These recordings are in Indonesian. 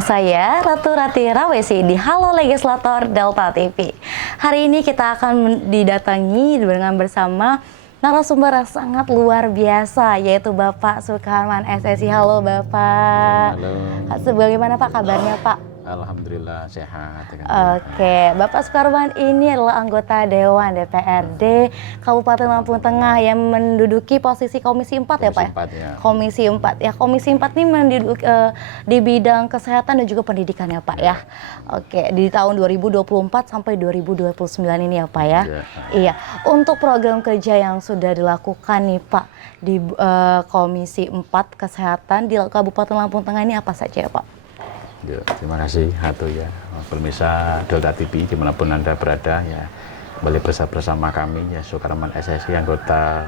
bersama saya Ratu Rati Rawesi di Halo Legislator Delta TV. Hari ini kita akan didatangi dengan bersama narasumber yang sangat luar biasa, yaitu Bapak Sukarman SSI. Halo Bapak. Halo. Bagaimana Pak kabarnya Pak? Alhamdulillah sehat. Oke, Bapak Sukarman ini adalah anggota Dewan DPRD Kabupaten Lampung Tengah yang menduduki posisi Komisi 4 ya Pak? Ya. Komisi 4 ya. Komisi 4 ini menduduki di bidang kesehatan dan juga pendidikan ya Pak ya. Oke, di tahun 2024 sampai 2029 ini ya Pak ya. Iya. Untuk program kerja yang sudah dilakukan nih Pak di Komisi 4 Kesehatan di Kabupaten Lampung Tengah ini apa saja ya Pak? Ya, terima kasih Hatu ya, pemirsa Delta TV dimanapun Anda berada ya, kembali bersama kami ya Sukarman SSI anggota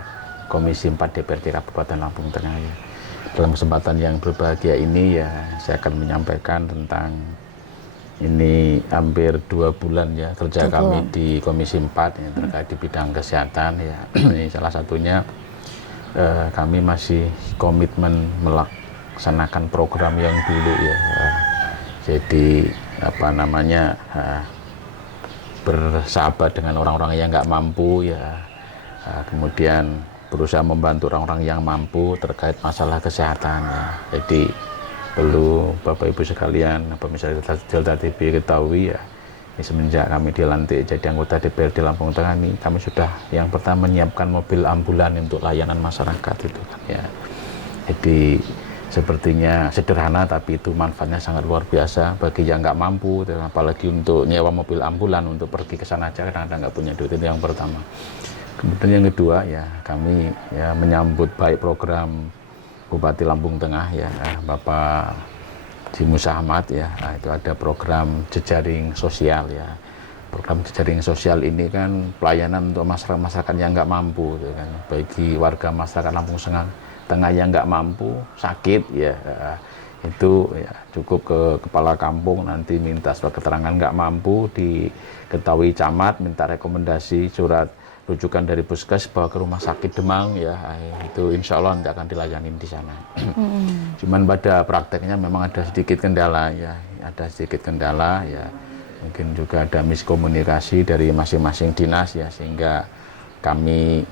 Komisi 4 DPRD Kabupaten Lampung Tengah ya. Dalam kesempatan yang berbahagia ini ya, saya akan menyampaikan tentang ini hampir 2 bulan ya kerja kami di Komisi 4 ya, terkait di bidang kesehatan ya. Ini salah satunya kami masih komitmen melaksanakan program yang dulu ya. Jadi bersahabat dengan orang-orang yang nggak mampu ya, kemudian berusaha membantu orang-orang yang mampu terkait masalah kesehatan ya. Jadi perlu Bapak Ibu sekalian, pemirsa Delta TV ketahui ya, ini semenjak kami dilantik jadi anggota DPRD Lampung Tengah ini, kami sudah yang pertama menyiapkan mobil ambulan untuk layanan masyarakat itu kan ya. Jadi sepertinya sederhana tapi itu manfaatnya sangat luar biasa bagi yang nggak mampu, apalagi untuk nyewa mobil ambulan untuk pergi ke sana aja kadang-kadang nggak punya duit. Itu yang pertama. Kemudian yang kedua ya, kami ya menyambut baik program Bupati Lampung Tengah ya, Bapak Haji Musa Ahmad ya. Nah, itu ada program jejaring sosial ya. Program jejaring sosial ini kan pelayanan untuk masyarakat yang nggak mampu gitu kan, bagi warga masyarakat Lampung Tengah yang nggak mampu, sakit ya, itu ya cukup ke kepala kampung nanti minta surat keterangan nggak mampu, diketahui camat minta rekomendasi surat rujukan dari puskes bawa ke rumah sakit Demang ya, itu insya Allah nggak akan dilayani di sana. Cuman pada prakteknya memang ada sedikit kendala ya, ya, mungkin juga ada miskomunikasi dari masing-masing dinas ya, sehingga kami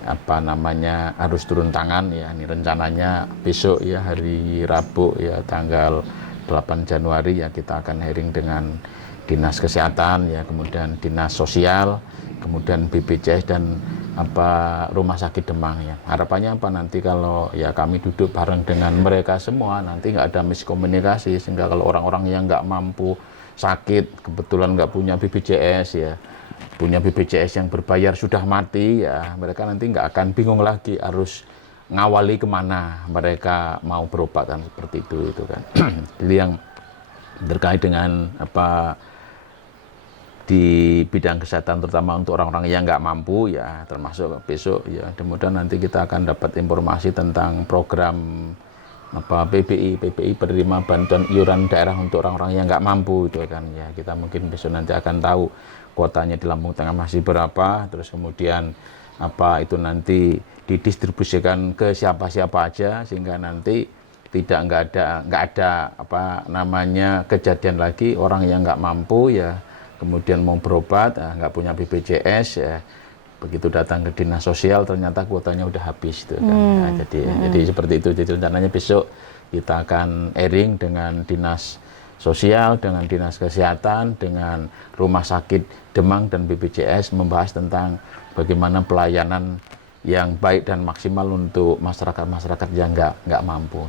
harus turun tangan ya. Ini rencananya besok ya, hari Rabu ya, tanggal 8 Januari ya, kita akan hearing dengan Dinas Kesehatan ya, kemudian Dinas Sosial, kemudian BPJS dan Rumah Sakit Demang ya. Harapannya nanti kalau ya kami duduk bareng dengan mereka semua, nanti nggak ada miskomunikasi, sehingga kalau orang-orang yang nggak mampu, sakit, kebetulan nggak punya BPJS ya, punya BPJS yang berbayar sudah mati ya, mereka nanti nggak akan bingung lagi harus ngawali kemana mereka mau berobat kan, seperti itu kan. Jadi yang terkait dengan di bidang kesehatan terutama untuk orang-orang yang nggak mampu ya, termasuk besok ya, kemudian nanti kita akan dapat informasi tentang program PBI penerima bantuan iuran daerah untuk orang-orang yang nggak mampu itu kan ya. Kita mungkin besok nanti akan tahu kuotanya di Lampung Tengah masih berapa, terus kemudian itu nanti didistribusikan ke siapa-siapa aja, sehingga nanti nggak ada kejadian lagi orang yang nggak mampu ya, kemudian mau berobat nggak punya BPJS ya, begitu datang ke dinas sosial ternyata kuotanya udah habis gitu kan. Nah, jadi seperti itu. Jadi rencananya besok kita akan airing dengan dinas sosial, dengan dinas kesehatan, dengan rumah sakit Demang dan BPJS, membahas tentang bagaimana pelayanan yang baik dan maksimal untuk masyarakat yang nggak mampu.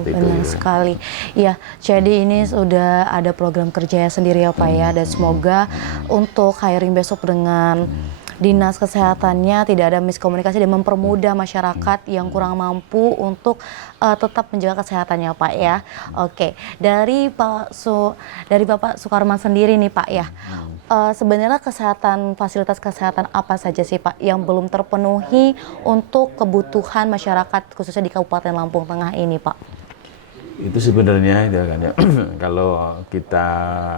Benar sekali. Ya, jadi ini sudah ada program kerja sendiri ya Pak ya, dan semoga untuk hiring besok dengan Dinas Kesehatannya tidak ada miskomunikasi dan mempermudah masyarakat yang kurang mampu untuk tetap menjaga kesehatannya Pak ya. Oke, dari Bapak Sukarman sendiri nih Pak ya, sebenarnya fasilitas kesehatan apa saja sih Pak yang belum terpenuhi untuk kebutuhan masyarakat khususnya di Kabupaten Lampung Tengah ini Pak? Itu sebenarnya itu kan ya, kalau kita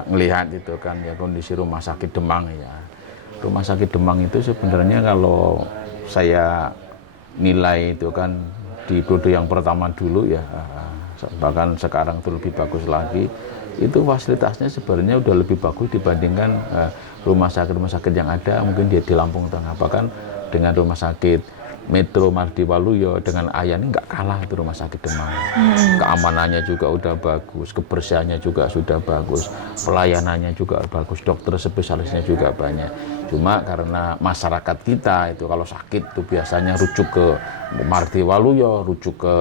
melihat itu kan ya, kondisi rumah sakit Demang ya. Rumah sakit Demang itu sebenarnya kalau saya nilai itu kan di periode yang pertama dulu ya, bahkan sekarang itu lebih bagus lagi. itu fasilitasnya sebenarnya udah lebih bagus dibandingkan rumah sakit yang ada mungkin di Lampung Tengah. Bahkan dengan rumah sakit Metro Mardi Waluyo dengan Ayani nggak kalah itu rumah sakit Demang. Keamanannya juga udah bagus, kebersihannya juga sudah bagus, pelayanannya juga bagus, dokter spesialisnya juga banyak. Cuma karena masyarakat kita itu kalau sakit itu biasanya rujuk ke Mardi Waluyo, rujuk ke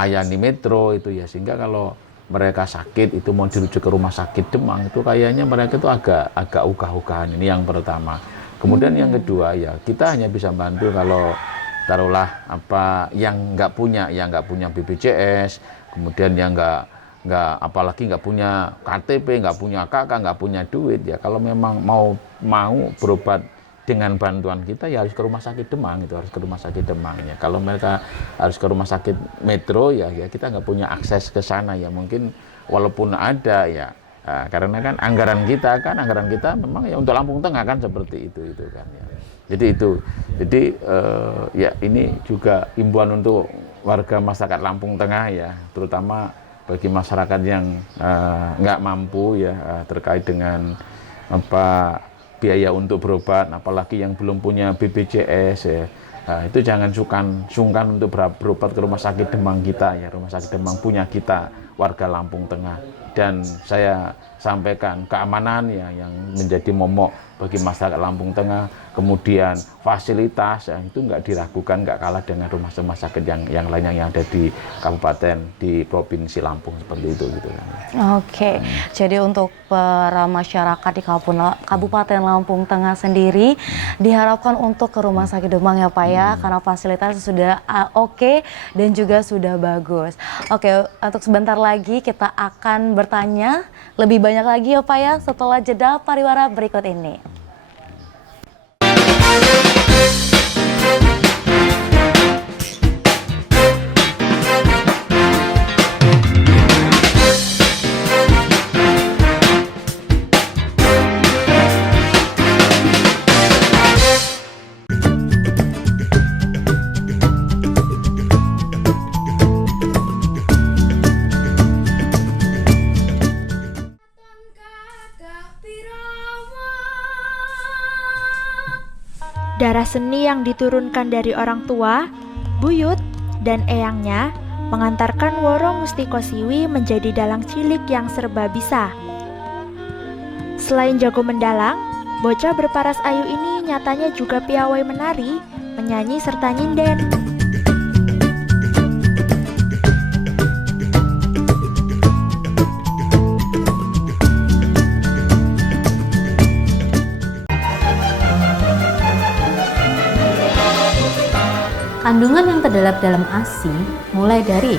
Ayani Metro itu ya, sehingga kalau mereka sakit itu mau dirujuk ke rumah sakit Demang itu kayaknya mereka itu agak ugah-ugahan. Ini yang pertama. Kemudian yang kedua ya kita hanya bisa bantu kalau taruhlah yang nggak punya BPJS, kemudian yang nggak apalagi nggak punya KTP, nggak punya KK, nggak punya duit ya, kalau memang mau berobat dengan bantuan kita ya harus ke rumah sakit Demang, itu harus ke rumah sakit Demang ya. Kalau mereka harus ke rumah sakit Metro ya kita nggak punya akses ke sana ya, mungkin walaupun ada ya. Nah, karena kan anggaran kita memang ya untuk Lampung Tengah kan seperti itu kan ya. Jadi ya ini juga himbauan untuk warga masyarakat Lampung Tengah ya, terutama bagi masyarakat yang nggak mampu ya terkait dengan biaya untuk berobat, apalagi yang belum punya BPJS ya. Nah, itu jangan sungkan untuk berobat ke rumah sakit Demang kita ya, rumah sakit Demang punya kita warga Lampung Tengah. Dan saya sampaikan keamanan ya yang menjadi momok bagi masyarakat Lampung Tengah, kemudian fasilitas ya, itu nggak diragukan, nggak kalah dengan rumah sakit yang lainnya yang ada di kabupaten di provinsi Lampung seperti itu gitu kan. Oke, jadi untuk para masyarakat di Kabupaten Lampung Tengah sendiri diharapkan untuk ke rumah sakit Demang ya Pak ya, karena fasilitas sudah oke dan juga sudah bagus. Oke, untuk sebentar lagi kita akan bertanya lebih banyak lagi ya Pak ya setelah jeda pariwara berikut ini. Darah seni yang diturunkan dari orang tua, buyut, dan eyangnya mengantarkan Woro Mustiko Siwi menjadi dalang cilik yang serba bisa. Selain jago mendalang, bocah berparas ayu ini nyatanya juga piawai menari, menyanyi serta nyinden. Kandungan yang terdapat dalam ASI mulai dari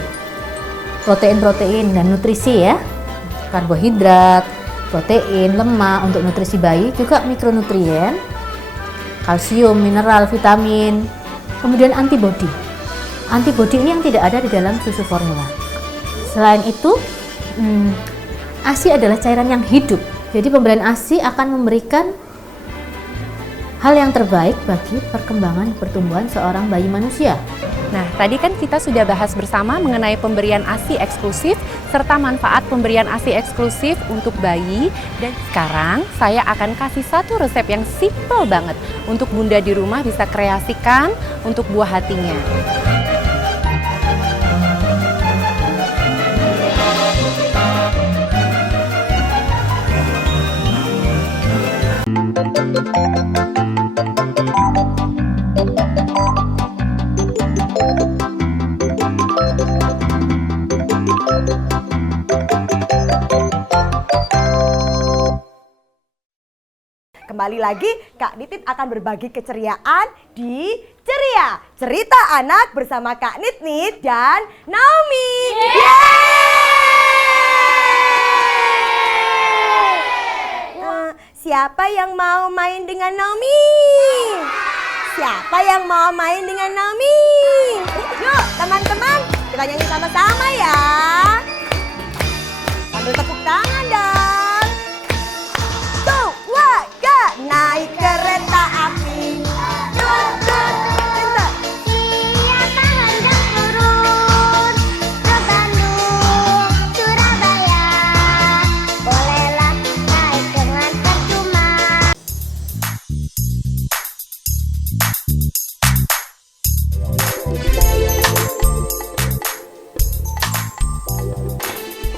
protein-protein dan nutrisi ya, karbohidrat, protein, lemak untuk nutrisi bayi, juga mikronutrien, kalsium, mineral, vitamin, kemudian antibodi. Antibodi ini yang tidak ada di dalam susu formula. Selain itu, ASI adalah cairan yang hidup. Jadi pemberian ASI akan memberikan hal yang terbaik bagi perkembangan pertumbuhan seorang bayi manusia. Nah, tadi kan kita sudah bahas bersama mengenai pemberian ASI eksklusif serta manfaat pemberian ASI eksklusif untuk bayi. Dan sekarang saya akan kasih satu resep yang simple banget untuk Bunda di rumah bisa kreasikan untuk buah hatinya. Kembali lagi, Kak Nitit akan berbagi keceriaan di Ceria, cerita anak bersama Kak Nit dan Naomi. Siapa yang mau main dengan Naomi? Siapa yang mau main dengan Naomi? Yuk teman-teman, kita nyanyi sama-sama ya. Sambil tepuk tangan dong. Tuh, warga naik kereta api. Tut, tut, tut. Siapa hendak turun ke Bandung, Surabaya?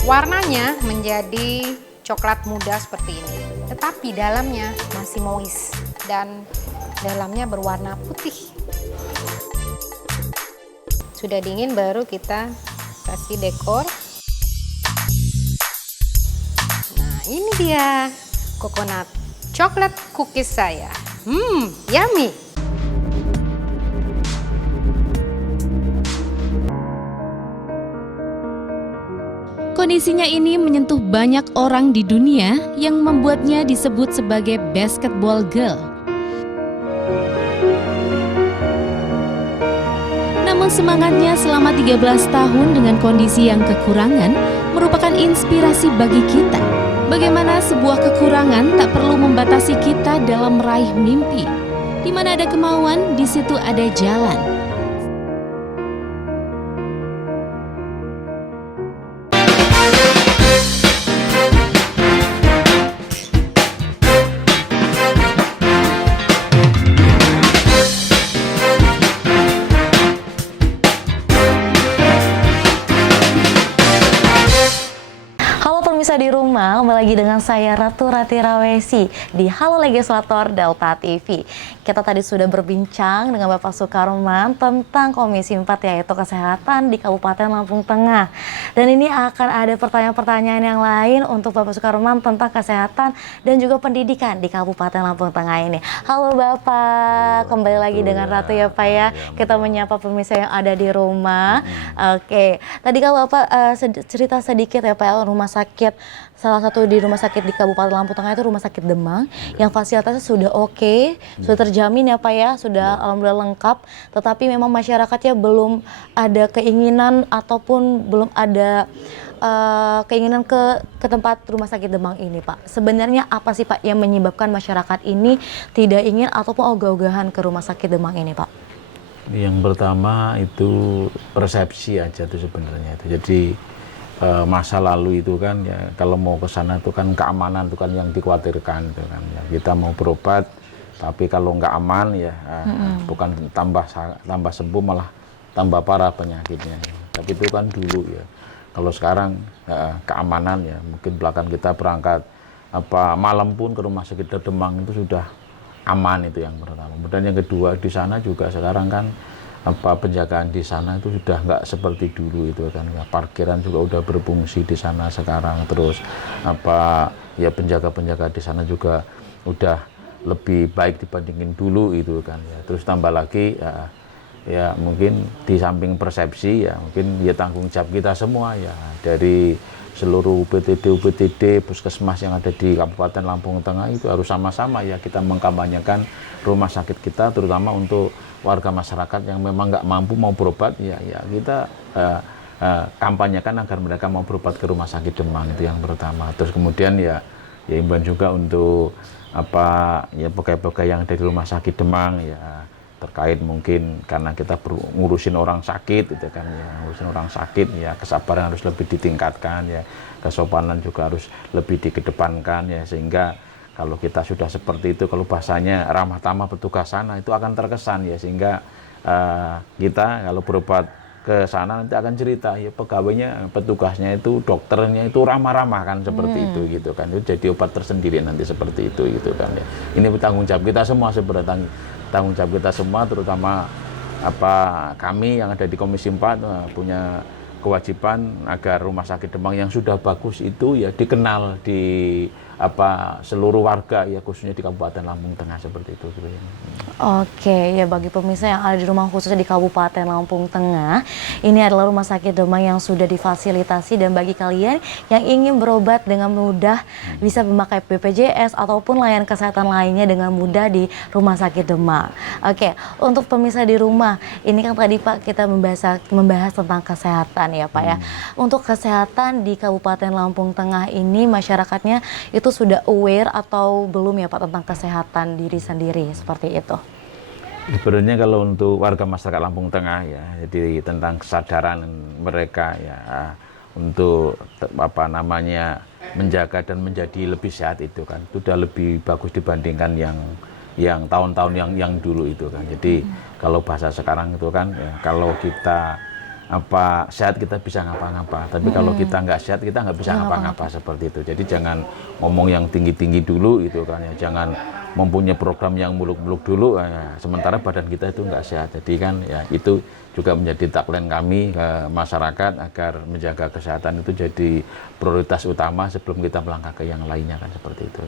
Warnanya menjadi coklat muda seperti ini, tetapi dalamnya masih moist dan dalamnya berwarna putih. Sudah dingin baru kita kasih dekor. Nah, ini dia coconut coklat cookies saya. Yummy. Kondisinya ini menyentuh banyak orang di dunia yang membuatnya disebut sebagai basketball girl. Namun semangatnya selama 13 tahun dengan kondisi yang kekurangan merupakan inspirasi bagi kita. Bagaimana sebuah kekurangan tak perlu membatasi kita dalam meraih mimpi. Di mana ada kemauan, di situ ada jalan. Pemirsa di rumah, kembali lagi dengan saya Ratu Ratira Wesi di Halo Legislator Delta TV. Kita tadi sudah berbincang dengan Bapak Sukarman tentang Komisi 4 yaitu Kesehatan di Kabupaten Lampung Tengah. Dan ini akan ada pertanyaan-pertanyaan yang lain untuk Bapak Sukarman tentang kesehatan dan juga pendidikan di Kabupaten Lampung Tengah ini. Halo Bapak, kembali lagi dengan Ratu ya Pak ya. Kita menyapa pemirsa yang ada di rumah. Oke, tadi kalau Bapak cerita sedikit ya Pak, rumah sakit salah satu di rumah sakit di Kabupaten Lampung Tengah itu Rumah Sakit Demang yang fasilitasnya sudah oke, sudah terjamin ya Pak ya, sudah alhamdulillah lengkap, tetapi memang masyarakatnya belum ada keinginan ataupun belum ada keinginan ke tempat Rumah Sakit Demang ini Pak. Sebenarnya apa sih Pak yang menyebabkan masyarakat ini tidak ingin ataupun ogah-ogahan ke Rumah Sakit Demang ini Pak? Yang pertama itu persepsi aja tuh sebenarnya. Jadi masa lalu itu kan ya kalau mau ke sana itu kan keamanan itu kan yang dikhawatirkan itu kan ya. Kita mau berobat tapi kalau nggak aman ya bukan tambah sembuh malah tambah parah penyakitnya. Tapi itu kan dulu ya. Kalau sekarang keamanan ya mungkin belakang kita berangkat malam pun ke Rumah Sakit Demang itu sudah aman, itu yang pertama. Dan yang kedua di sana juga sekarang kan penjagaan di sana itu sudah nggak seperti dulu itu kan ya, parkiran juga udah berfungsi di sana sekarang, terus ya penjaga-penjaga di sana juga udah lebih baik dibandingin dulu itu kan ya. Terus tambah lagi ya mungkin di samping persepsi ya mungkin ya tanggung jawab kita semua ya, dari seluruh UPTD, puskesmas yang ada di Kabupaten Lampung Tengah itu harus sama-sama ya kita mengkampanyekan rumah sakit kita, terutama untuk warga masyarakat yang memang nggak mampu mau berobat ya kita kampanyekan agar mereka mau berobat ke Rumah Sakit Demang, itu yang pertama. Terus kemudian ya imbauan juga untuk ya pegawai-pegawai yang ada di Rumah Sakit Demang ya, terkait mungkin karena kita ngurusin orang sakit itu kan ya, ngurusin orang sakit ya kesabaran harus lebih ditingkatkan ya, kesopanan juga harus lebih dikedepankan ya, sehingga kalau kita sudah seperti itu, kalau bahasanya ramah tamah petugas sana itu akan terkesan ya, sehingga kita kalau berobat ke sana nanti akan cerita ya pegawainya, petugasnya itu, dokternya itu ramah-ramah kan seperti itu gitu kan, itu jadi obat tersendiri nanti seperti itu gitu kan ya. Ini tanggung jawab kita semua sebenarnya, tanggung jawab kita semua, terutama kami yang ada di Komisi 4 punya kewajiban agar Rumah Sakit Demang yang sudah bagus itu ya dikenal di seluruh warga ya, khususnya di Kabupaten Lampung Tengah seperti itu. Oke, ya bagi pemirsa yang ada di rumah khususnya di Kabupaten Lampung Tengah, ini adalah Rumah Sakit Demang yang sudah difasilitasi, dan bagi kalian yang ingin berobat dengan mudah bisa memakai BPJS ataupun layanan kesehatan lainnya dengan mudah di Rumah Sakit Demang. Oke, untuk pemirsa di rumah, ini kan tadi Pak kita membahas tentang kesehatan ya Pak ya. Untuk kesehatan di Kabupaten Lampung Tengah ini masyarakatnya itu sudah aware atau belum ya Pak tentang kesehatan diri sendiri seperti itu? Sebenarnya kalau untuk warga masyarakat Lampung Tengah ya, jadi tentang kesadaran mereka ya untuk menjaga dan menjadi lebih sehat itu kan sudah lebih bagus dibandingkan yang tahun-tahun yang dulu itu kan. Jadi kalau bahasa sekarang itu kan ya, kalau kita sehat kita bisa ngapa-ngapa, tapi kalau kita nggak sehat kita nggak bisa ngapa-ngapa seperti itu. Jadi jangan ngomong yang tinggi-tinggi dulu itu kan ya, jangan mempunyai program yang muluk-muluk dulu ya, sementara badan kita itu nggak sehat. Jadi kan ya itu juga menjadi tagline kami ke masyarakat agar menjaga kesehatan itu jadi prioritas utama sebelum kita melangkah ke yang lainnya kan seperti itu.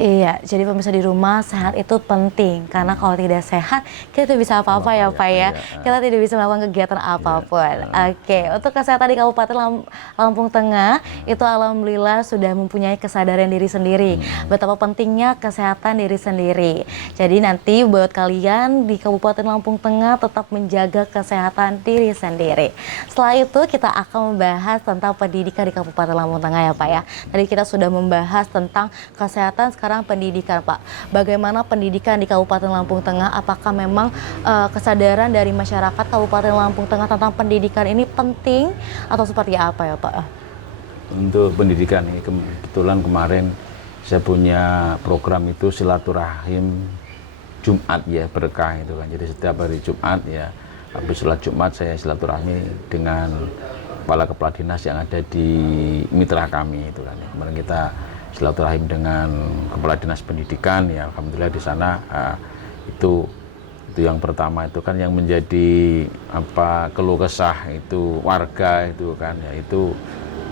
Iya, jadi pemirsa di rumah sehat itu penting karena kalau tidak sehat kita tidak bisa apa-apa ya Pak ya. Kita tidak bisa melakukan kegiatan apapun. Oke, untuk kesehatan di Kabupaten Lampung Tengah itu alhamdulillah sudah mempunyai kesadaran diri sendiri. Betapa pentingnya kesehatan diri sendiri. Jadi nanti buat kalian di Kabupaten Lampung Tengah tetap menjaga kesehatan diri sendiri. Setelah itu kita akan membahas tentang pendidikan di Kabupaten Lampung Tengah ya Pak ya. Tadi kita sudah membahas tentang kesehatan, sekarang pendidikan Pak. Bagaimana pendidikan di Kabupaten Lampung Tengah? Apakah memang kesadaran dari masyarakat Kabupaten Lampung Tengah tentang pendidikan ini penting atau seperti apa ya Pak? Untuk pendidikan ini kebetulan kemarin saya punya program itu silaturahim Jumat ya, berkah itu kan. Jadi setiap hari Jumat ya, habis sholat Jumat saya silaturahmi dengan kepala dinas yang ada di mitra kami itu kan. Kemarin kita silaturahim dengan kepala dinas pendidikan ya, alhamdulillah di sana itu yang pertama itu kan yang menjadi keluh kesah itu warga itu kan ya, itu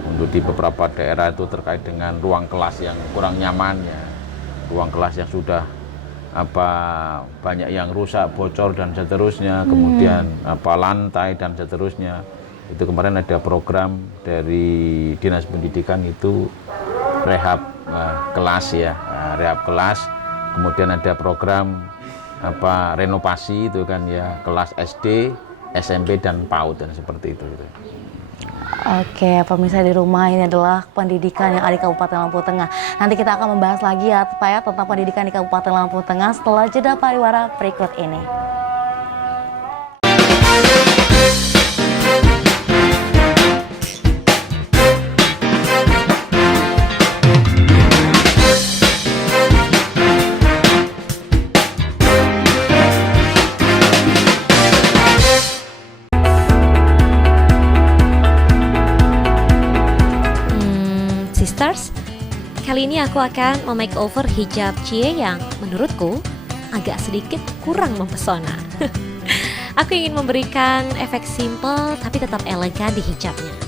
untuk di beberapa daerah itu terkait dengan ruang kelas yang kurang nyaman ya, ruang kelas yang sudah banyak yang rusak, bocor dan seterusnya, kemudian lantai dan seterusnya. Itu kemarin ada program dari Dinas Pendidikan itu rehab kelas ya, rehab kelas. Kemudian ada program renovasi itu kan ya, kelas SD, SMP dan PAUD dan seperti itu. Oke, pemirsa di rumah, ini adalah pendidikan yang ada di Kabupaten Lampung Tengah. Nanti kita akan membahas lagi ya Pak ya tentang pendidikan di Kabupaten Lampung Tengah setelah jeda pariwara berikut ini. Kali ini aku akan memakeover hijab Cie yang menurutku agak sedikit kurang mempesona. Aku ingin memberikan efek simple tapi tetap elegan di hijabnya.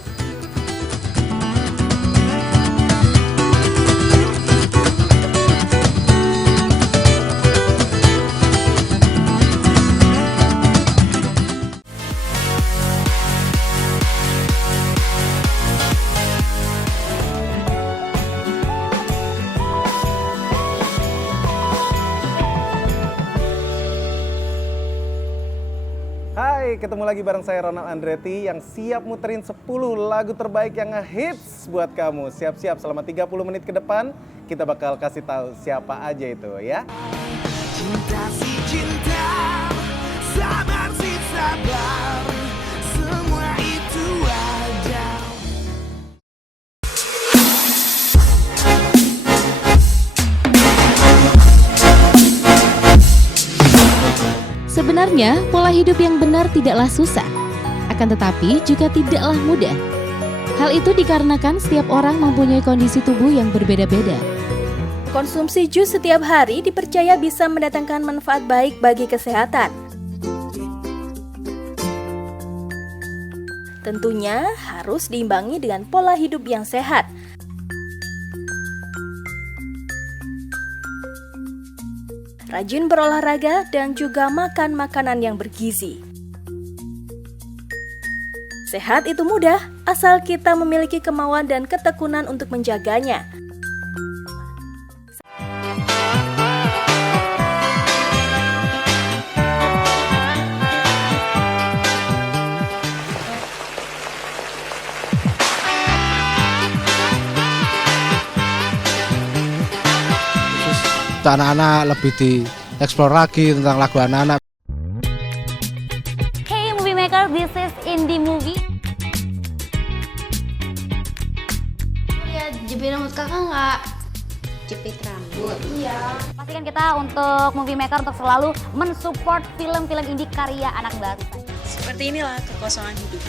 Ketemu lagi bareng saya Ronald Andretti yang siap muterin 10 lagu terbaik yang ngehits buat kamu. Siap-siap selama 30 menit ke depan kita bakal kasih tahu siapa aja itu ya. Cinta si cinta, sabar si sabar, semua itu ada. Sebenarnya, pola hidup yang benar tidaklah susah, akan tetapi juga tidaklah mudah. Hal itu dikarenakan setiap orang mempunyai kondisi tubuh yang berbeda-beda. Konsumsi jus setiap hari dipercaya bisa mendatangkan manfaat baik bagi kesehatan. Tentunya harus diimbangi dengan pola hidup yang sehat. Rajin berolahraga dan juga makan makanan yang bergizi. Sehat itu mudah, asal kita memiliki kemauan dan ketekunan untuk menjaganya. Anak-anak lebih dieksplor lagi tentang lagu anak-anak. Hey Movie Maker, this is Indie Movie. Lihat jepit rambut kakak nggak? Jepit rambut. Iya. Pastikan kita untuk Movie Maker untuk selalu mensupport film-film indie karya anak baru. seperti inilah kekosongan hidup.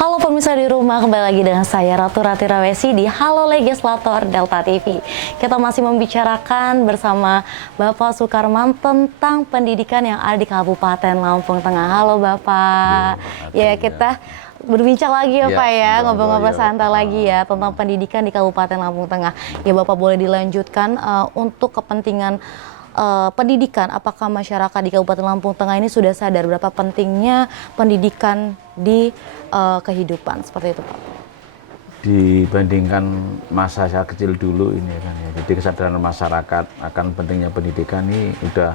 Halo pemirsa di rumah, kembali lagi dengan saya Ratu Ratirawesi di Halo Legislator Delta TV. Kita masih membicarakan bersama Bapak Sukarman tentang pendidikan yang ada di Kabupaten Lampung Tengah. Halo Bapak. Ya, kita berbincang lagi ya Pak ya, ngobrol-ngobrol santai lagi ya tentang pendidikan di Kabupaten Lampung Tengah. Ya Bapak, boleh dilanjutkan untuk kepentingan pendidikan, apakah masyarakat di Kabupaten Lampung Tengah ini sudah sadar berapa pentingnya pendidikan di kehidupan, seperti itu Pak? Dibandingkan masa saya kecil dulu ini kan ya, jadi kesadaran masyarakat akan pentingnya pendidikan ini udah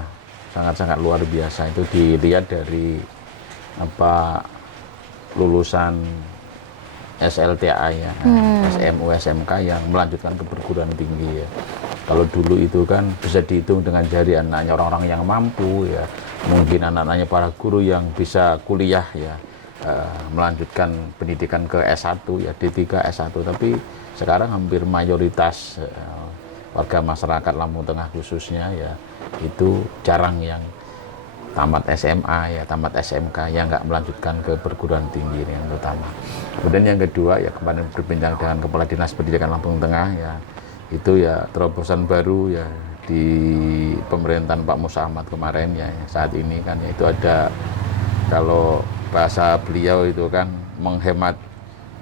sangat-sangat luar biasa. Itu dilihat dari lulusan SLTA ya, SMU, SMK yang melanjutkan ke perguruan tinggi ya. Kalau dulu itu kan bisa dihitung dengan jari anaknya orang-orang yang mampu ya, mungkin anak-anaknya para guru yang bisa kuliah ya, melanjutkan pendidikan ke S1 ya, D3, S1. Tapi sekarang hampir mayoritas warga masyarakat Lampung Tengah khususnya ya, itu jarang yang tamat SMA ya, tamat SMK yang nggak melanjutkan ke perguruan tinggi, ini yang pertama. Kemudian yang kedua ya, kemarin berbincang dengan Kepala Dinas Pendidikan Lampung Tengah ya, itu ya terobosan baru ya di pemerintahan Pak Musa Ahmad kemarin ya, saat ini kan ya, itu ada, kalau bahasa beliau itu kan menghemat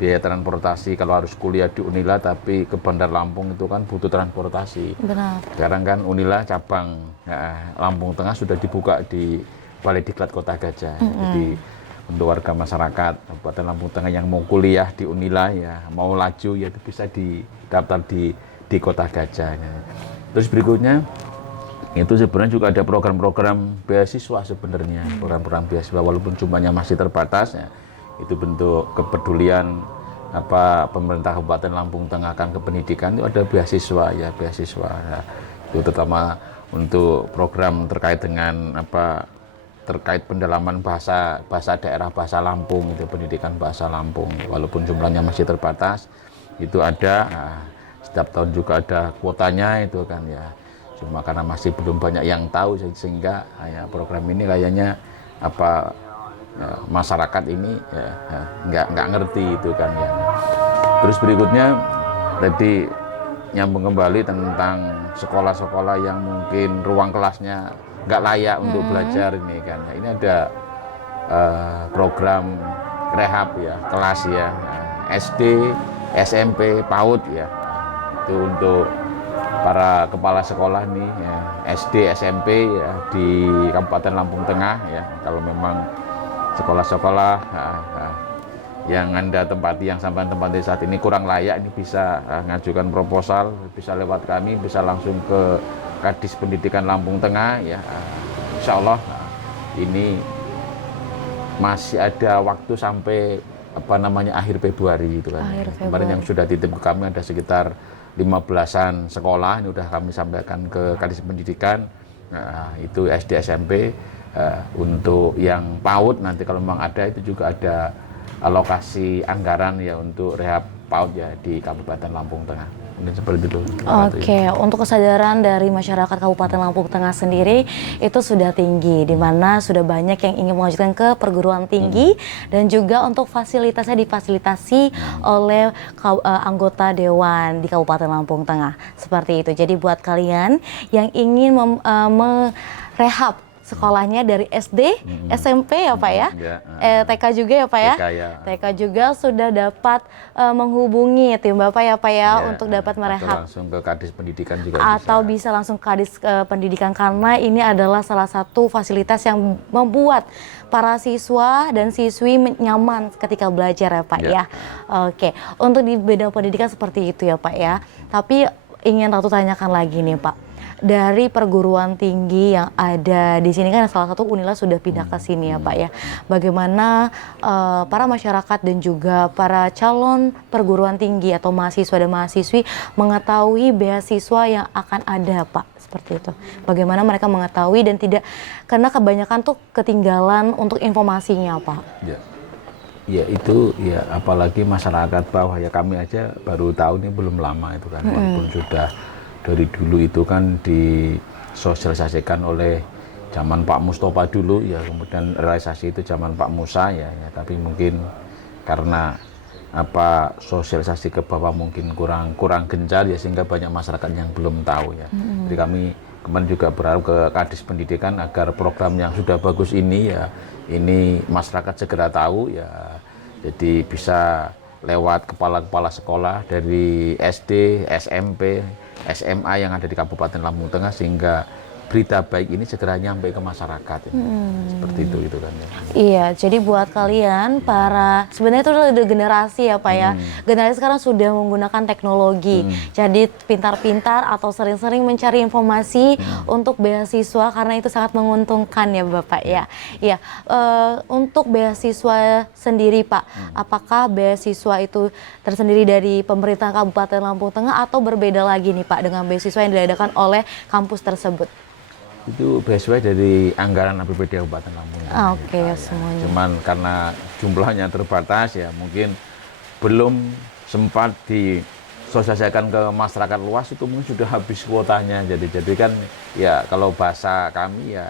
biaya transportasi. Kalau harus kuliah di Unila tapi ke Bandar Lampung itu kan butuh transportasi. Benar. Sekarang kan Unila cabang ya, Lampung Tengah sudah dibuka di Balai Diklat Kota Gajah. Jadi untuk warga masyarakat Kabupaten Lampung Tengah yang mau kuliah di Unila ya, mau laju ya, itu bisa didaftar di Kota Gajah. Terus berikutnya itu sebenarnya juga ada program-program beasiswa sebenarnya, program-program beasiswa walaupun jumlahnya masih terbatas ya. Itu bentuk kepedulian pemerintah Kabupaten Lampung Tengah akan ke pendidikan. Itu ada beasiswa ya, beasiswa ya. Itu terutama untuk program terkait dengan terkait pendalaman bahasa daerah, bahasa Lampung, itu pendidikan bahasa Lampung walaupun jumlahnya masih terbatas, itu ada. Setiap tahun juga ada kuotanya itu kan ya, cuma karena masih belum banyak yang tahu sehingga ya, program ini kayaknya masyarakat ini ya, nggak ngerti itu kan ya. Terus berikutnya tadi nyambung kembali tentang sekolah-sekolah yang mungkin ruang kelasnya nggak layak untuk belajar ini kan ya. Ini ada program rehab ya, kelas ya, SD, SMP, PAUD ya. Itu untuk para kepala sekolah nih ya, SD, SMP ya, di Kabupaten Lampung Tengah ya. Kalau memang sekolah-sekolah yang Anda tempati, yang sampai tempati saat ini kurang layak, ini bisa ngajukan proposal, bisa lewat kami, bisa langsung ke Kadis Pendidikan Lampung Tengah ya. Insya Allah ini masih ada waktu sampai akhir Februari itu kan. Kemarin yang sudah titip ke kami ada sekitar 15-an sekolah, ini udah kami sampaikan ke Kadis Pendidikan. Nah, itu SD, SMP. Untuk yang PAUD nanti kalau memang ada, itu juga ada alokasi anggaran ya untuk rehab PAUD ya di Kabupaten Lampung Tengah. Mungkin seperti itu. Oke, untuk kesadaran dari masyarakat Kabupaten Lampung Tengah sendiri itu sudah tinggi, di mana sudah banyak yang ingin mengajukan ke perguruan tinggi dan juga untuk fasilitasnya difasilitasi oleh anggota dewan di Kabupaten Lampung Tengah. Seperti itu. Jadi buat kalian yang ingin merehab sekolahnya dari SD, SMP ya Pak ya, TK juga ya Pak ya, TK juga sudah dapat menghubungi tim Bapak ya Pak ya, untuk dapat merehab. Atau langsung ke Kadis Pendidikan juga atau bisa langsung ke Kadis Pendidikan, karena ini adalah salah satu fasilitas yang membuat para siswa dan siswi nyaman ketika belajar ya Pak ya. Oke, untuk di bidang pendidikan seperti itu ya Pak ya. Tapi ingin Ratu tanyakan lagi nih Pak, dari perguruan tinggi yang ada di sini kan salah satu Unila sudah pindah ke sini ya Pak ya. Bagaimana para masyarakat dan juga para calon perguruan tinggi atau mahasiswa dan mahasiswi mengetahui beasiswa yang akan ada Pak, seperti itu. Bagaimana mereka mengetahui dan tidak, karena kebanyakan tuh ketinggalan untuk informasinya Pak. Ya itu ya, apalagi masyarakat bawah ya, kami aja baru tahu ini belum lama itu kan, walaupun sudah dari dulu itu kan disosialisasikan oleh zaman Pak Mustofa dulu ya, kemudian realisasi itu zaman Pak Musa ya, tapi mungkin karena apa sosialisasi ke bawah mungkin kurang gencar ya, sehingga banyak masyarakat yang belum tahu ya. Jadi kami kemarin juga berharap ke Kadis Pendidikan agar program yang sudah bagus ini ya, ini masyarakat segera tahu ya, jadi bisa lewat kepala-kepala sekolah dari SD, SMP, SMA yang ada di Kabupaten Lampung Tengah, sehingga berita baik ini segera nyampe ke masyarakat ya. Seperti itu gitu kan ya. Iya, jadi buat kalian para, sebenarnya itu udah generasi ya Pak ya. Generasi sekarang sudah menggunakan teknologi. Jadi pintar-pintar atau sering-sering mencari informasi untuk beasiswa, karena itu sangat menguntungkan ya Bapak ya. Iya, untuk beasiswa sendiri Pak, apakah beasiswa itu tersendiri dari pemerintah Kabupaten Lampung Tengah atau berbeda lagi nih Pak dengan beasiswa yang diadakan oleh kampus tersebut? Itu beasiswa dari anggaran APBD Kabupaten Lampung. Oke, semuanya. Cuman karena jumlahnya terbatas ya, mungkin belum sempat disosialisasikan ke masyarakat luas, itu mungkin sudah habis kuotanya. Jadi kan ya, kalau bahasa kami ya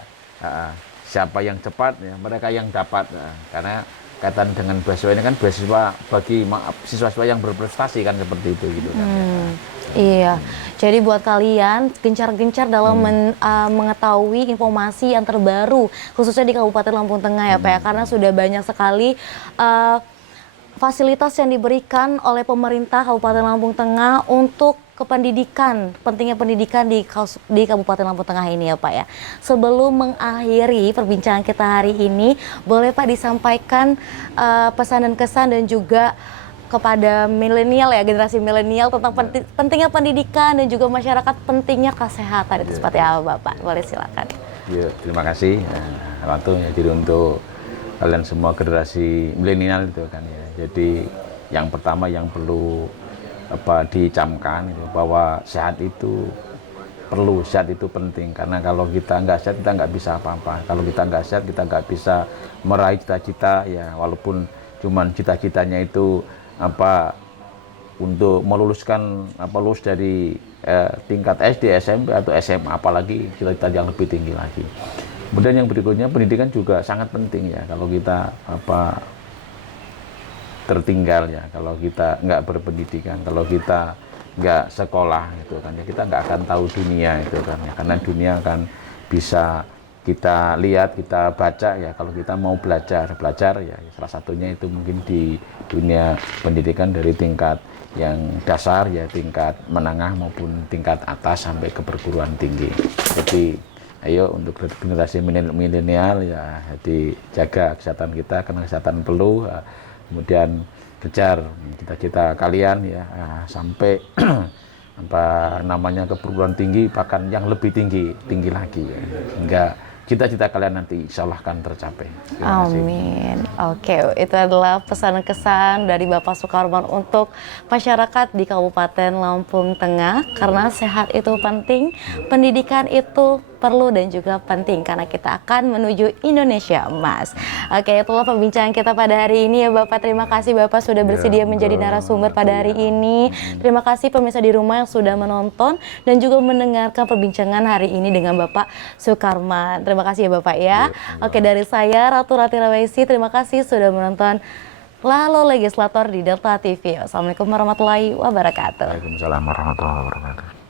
siapa yang cepat ya mereka yang dapat. Karena kaitan dengan beasiswa ini kan beasiswa bagi siswa-siswa yang berprestasi kan, seperti itu gitu kan. Iya, jadi buat kalian gencar-gencar dalam mengetahui informasi yang terbaru, khususnya di Kabupaten Lampung Tengah ya Pak ya, karena sudah banyak sekali fasilitas yang diberikan oleh pemerintah Kabupaten Lampung Tengah untuk kependidikan, pentingnya pendidikan di Kabupaten Lampung Tengah ini ya Pak ya. Sebelum mengakhiri perbincangan kita hari ini, boleh Pak disampaikan pesan dan kesan dan juga kepada milenial ya, generasi milenial tentang pentingnya pendidikan dan juga masyarakat pentingnya kesehatan, itu seperti apa Bapak? Boleh silakan. Ya, terima kasih Ratu ya. Jadi untuk kalian semua generasi milenial itu kan ya. Jadi yang pertama yang perlu dicamkan itu bahwa sehat itu perlu, sehat itu penting, karena kalau kita nggak sehat kita nggak bisa apa-apa. Kalau kita nggak sehat kita nggak bisa meraih cita-cita ya, walaupun cuman cita-citanya itu untuk meluluskan lulus dari tingkat SD, SMP atau SMA, apalagi cita-cita yang lebih tinggi lagi. Kemudian yang berikutnya, pendidikan juga sangat penting ya. Kalau kita tertinggal ya, kalau kita nggak berpendidikan, kalau kita nggak sekolah gitu kan ya, kita nggak akan tahu dunia itu kan ya, karena dunia akan bisa kita lihat, kita baca ya, kalau kita mau belajar ya, salah satunya itu mungkin di dunia pendidikan dari tingkat yang dasar ya, tingkat menengah maupun tingkat atas sampai ke perguruan tinggi. Jadi ayo untuk generasi milenial ya, jadi jaga kesehatan kita, karena kesehatan perlu. Kemudian kejar cita-cita kalian ya, sampai ke perguruan tinggi, bahkan yang lebih tinggi lagi ya, hingga cita-cita kalian nanti insya Allah akan tercapai. Amin. Oke, itu adalah pesan kesan dari Bapak Sukarman untuk masyarakat di Kabupaten Lampung Tengah, karena sehat itu penting, pendidikan itu perlu dan juga penting, karena kita akan menuju Indonesia Emas. Oke, itulah perbincangan kita pada hari ini ya Bapak. Terima kasih Bapak sudah bersedia menjadi narasumber pada hari ini. Terima kasih pemirsa di rumah yang sudah menonton dan juga mendengarkan perbincangan hari ini dengan Bapak Sukarman. Terima kasih ya Bapak ya. Oke, dari saya Ratu Ratira Waisi, terima kasih sudah menonton Lalo Legislator di Delta TV. Assalamualaikum warahmatullahi wabarakatuh. Waalaikumsalam warahmatullahi wabarakatuh.